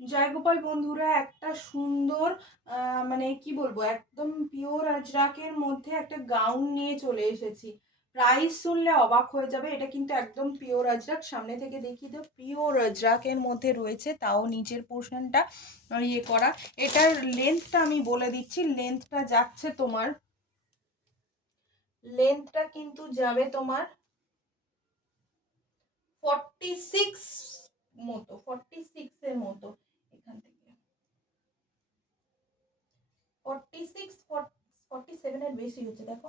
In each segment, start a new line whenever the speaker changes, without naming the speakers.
জয়গোপাল বন্ধুরা, একটা সুন্দর মানে কি বলব, একদম পিওর আজরাকের মধ্যে একটা গাউন নিয়ে চলে এসেছি। প্রাইস শুনলে অবাক হয়ে যাবে, এটা কিন্তু একদম পিওর আজরাক। সামনে থেকে দেখিয়ে দাও পিওর আজরাকের মধ্যে রয়েছে, তাও নিচের পোর্শনটা ইয়ে করা। এটার লেন্থটা আমি বলে দিচ্ছি লেন্থটা যাচ্ছে তোমার লেন্থটা কিন্তু যাবে তোমার ফর্টি সিক্স মতো ফর্টি সিক্স এর মতো এখান থেকে ফর্টি সিক্স ফর্টি সেভেনের বেশি হচ্ছে দেখো।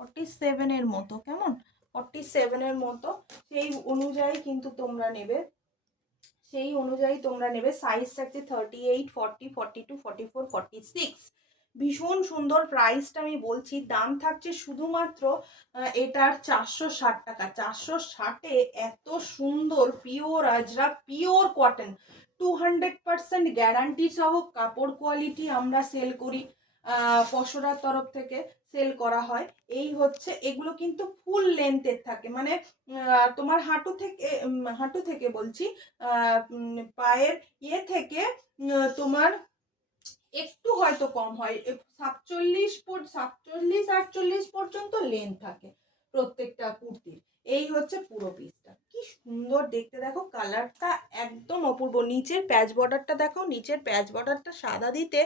ফর্টি সেভেনের মতো কেমন? ফর্টি সেভেনের মতো সেই অনুযায়ী কিন্তু তোমরা নেবে। সেই অনুযায়ী তোমরা নেবে সাইজ থাকছে thirty eight forty forty two forty four forty six ভীষণ সুন্দর প্রাইসটা আমি বলছি দাম থাকছে শুধুমাত্র এটার চারশো ষাট টাকা। চারশো ষাটে এত সুন্দর পিওর আজরা pure cotton two hundred percent guarantee সহ কাপড় কোয়ালিটি আমরা সেল করি। আহ, পসরার তরফ থেকে সেল করা হয়। এই হচ্ছে এগুলো কিন্তু ফুল লেন্থের থাকে। মানে তোমার হাঁটু থেকে হাঁটু থেকে বলছি পায়ের ইয়ে থেকে তোমার একটু হয়তো কম হয়। সাতচল্লিশ সাতচল্লিশ আটচল্লিশ পর্যন্ত লেন্থ থাকে প্রত্যেকটা কুর্তির। এই হচ্ছে পুরো পিসটা কি সুন্দর দেখতে। দেখো কালারটা একদম অপূর্ব। নিচের প্যাচ বর্ডারটা দেখো, নিচের প্যাচ বর্ডারটা সাদা দিতে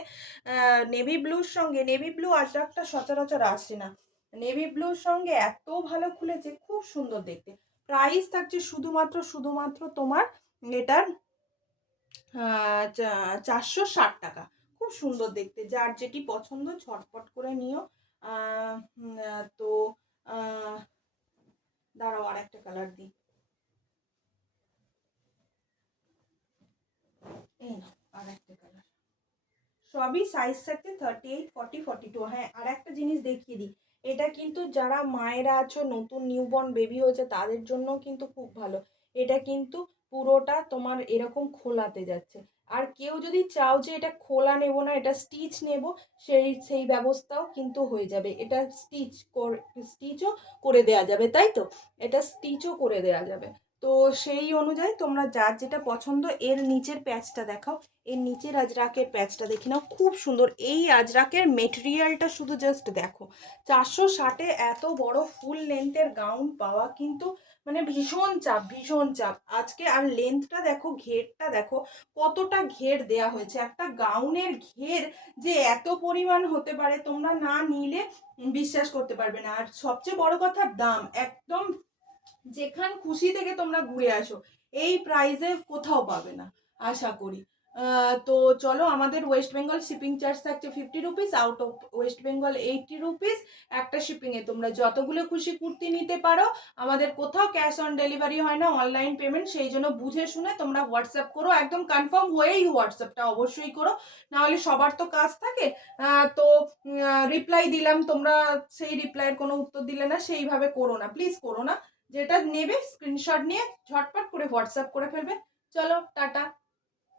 নেভি ব্লুর সঙ্গে নেভি ব্লু আজরাকটা সচরাচর আসে না। নেভি ব্লুর সঙ্গে এত ভালো খুলেছে, খুব সুন্দর দেখতে। প্রাইস থাকছে শুধুমাত্র শুধুমাত্র তোমার এটার চারশো ষাট টাকা। খুব সুন্দর দেখতে। যার যেটি পছন্দ ঝটপট করে নিও। তো দাঁড়াও আর একটা কালার দিই এই না আর একটা সবই সাইজ থাকতে thirty eight forty forty two হ্যাঁ আর একটা জিনিস দেখিয়ে দিই। এটা কিন্তু যারা মায়েরা আছো, নতুন নিউবর্ন বেবি হয়েছে, তাদের জন্য কিন্তু খুব ভালো। এটা কিন্তু পুরোটা তোমার এরকম খোলাতে যাচ্ছে। আর কেউ যদি চাও যে এটা খোলা নেব না, এটা স্টিচ নেব, সেই সেই ব্যবস্থাও কিন্তু হয়ে যাবে। এটা স্টিচ স্টিচও করে দেওয়া যাবে, তাই তো? এটা স্টিচও করে দেওয়া যাবে। তো সেই অনুযায়ী তোমরা যার যেটা পছন্দ, এর নিচের প্যাচটা দেখাও। এর নিচের আজরাকের প্যাচটা দেখি নাও, খুব সুন্দর। এই আজরাকের মেটেরিয়ালটা শুধু জাস্ট দেখো। চারশো ষাটে এত বড় ফুল লেন্থের গাউন পাওয়া কিন্তু মানে ভীষণ চাপ ভীষণ চাপ। আজকে আর লেন্থটা দেখো, ঘেরটা দেখো, কতটা ঘের দেয়া হয়েছে। একটা গাউনের ঘের যে এত পরিমাণ হতে পারে, তোমরা না নিলে বিশ্বাস করতে পারবে না। আর সবচেয়ে বড় কথা, দাম। একদম যেখান খুশি থেকে তোমরা ঘুরে আসো, এই প্রাইসে কোথাও পাবে না, আশা করি। তো চলো, আমাদের ওয়েস্ট বেঙ্গল শিপিং চার্জ থাকছে fifty rupees out of West Bengal eighty rupees একটা শিপিংয়ে তোমরা যতগুলো খুশি কুর্তি নিতে পারো, আমাদের কোথাও ক্যাশ অন ডেলিভারি হয় না অনলাইন পেমেন্ট সেই জন্য বুঝে শুনে তোমরা হোয়াটসঅ্যাপ করো, একদম কনফার্ম হয়েই হোয়াটসঅ্যাপটা অবশ্যই করো, নাহলে সবার তো কাজ থাকে। তো রিপ্লাই দিলাম, তোমরা সেই রিপ্লাইয়ের কোনো উত্তর দিলে না, সেইভাবে করো না প্লিজ করো না। যেটা নেবে স্ক্রিনশট নিয়ে ঝটপট করে হোয়াটসঅ্যাপ করে ফেলবে। চলো টাটা।